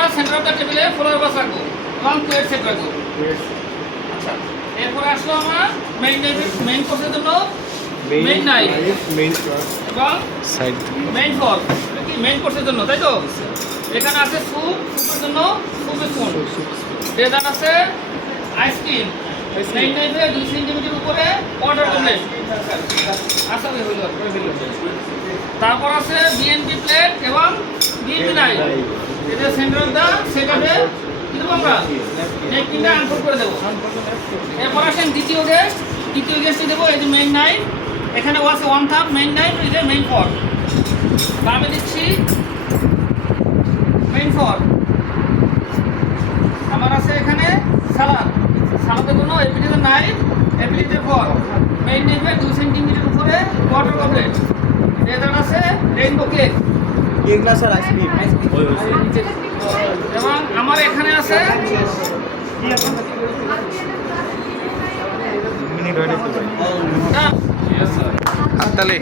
আমরা centre of the টেবিলে floor বাস রাখবো এবং প্লেট সেট রাখবো। আচ্ছা, এরপরে আসলো আমরা মেইন কোর্সের জন্য মেইন নাইফ এবং সাইড মেইন ফর্ক, কি মেইন কোর্সের জন্য, তাই তো? এখানে আছে স্যুপের জন্য স্যুপ স্পুন, ডেজার্ট আছে আইসক্রিম, মেইন নাইফে 2 সেন্টিমিটার উপরে ওয়াটার গবলেট। আচ্ছা হইল। তারপর আছে বিএনপি প্লেট এবং বিএনপি নাইফ। এটা সেন্টার অফ দা সেটআপে কি দেবো আমরা নেকপিনটা আনফোল্ড করে দেবো। এরপর আসেন দ্বিতীয় গেস্টটি দেবো। এই যে মেইন নাইফ, এখানে আছে 1/3 মেইন নাইফ, এই যে মেইন ফর্ক। আমি দিচ্ছি মেইন ফর্ক। আমার আছে এখানে সালাদের জন্য এপিলিতে নাইফ, এপিলিতে ফর্ক, মেইন নাইফে 2 সেন্টিমিটার উপরে ওয়াটার গবলেট, ডেজার্ট আছে রেইনবো কেক এগুলা স্যার আইসক্রিম এবং আমার এখানে আছে মিনিট হয়ে না তাহলে